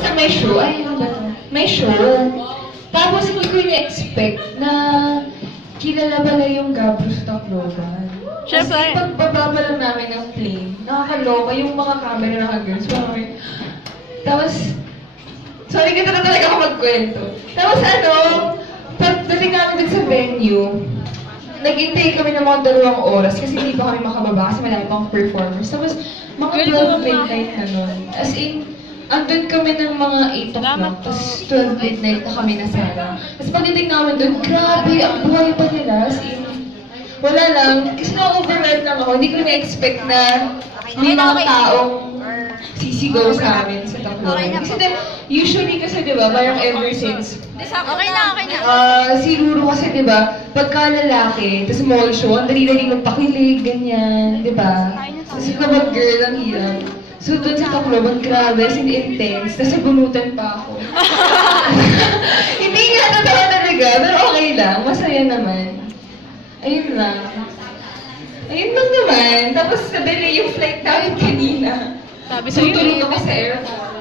basta may show. Ay, ano ba ito? May show. Tapos hindi ko na-expect na kilala pala yung Gabros Tacloban. Siyempre. Kasi pagbaba pa lang namin ng plane, nakakaloka yung mga camera na hanggang. Tapos, sorry ka na talaga ako magkwento. Tapos ano, pagdating namin dun sa venue, nag-intay kami ng mga 2 oras kasi hindi pa kami makababa kasi malaki pang performers. Tapos, mga 12 midnight na nun. As in, andun kami ng mga 8 o'clock, tapos 12 midnight na kami nasara. Tapos pagdating namin dun, grabe, ang buhay pa nila. As in, wala lang, kasi na-overwhelmed lang ako. Hindi ko na-expect na may mga taong sisigaw sa amin sa Tacloban. Kasi usually kasi diba, parang ever since, Okay na. si Ruru kasi diba, pagka lalaki, tapos mall show, ang dali-dali magpakilig, ganyan, diba? Kasi kapag girl, ang hirap. So doon sa Tacloban, grabe, as in intense, tapos bunutan pa ako. Hindi nga totoo talaga, pero okay lang, masaya naman. Ayun lang. Ayun lang naman. Tapos na-delay yung flight namin kanina. Sabi So sa'yo, tulog ako sa airport.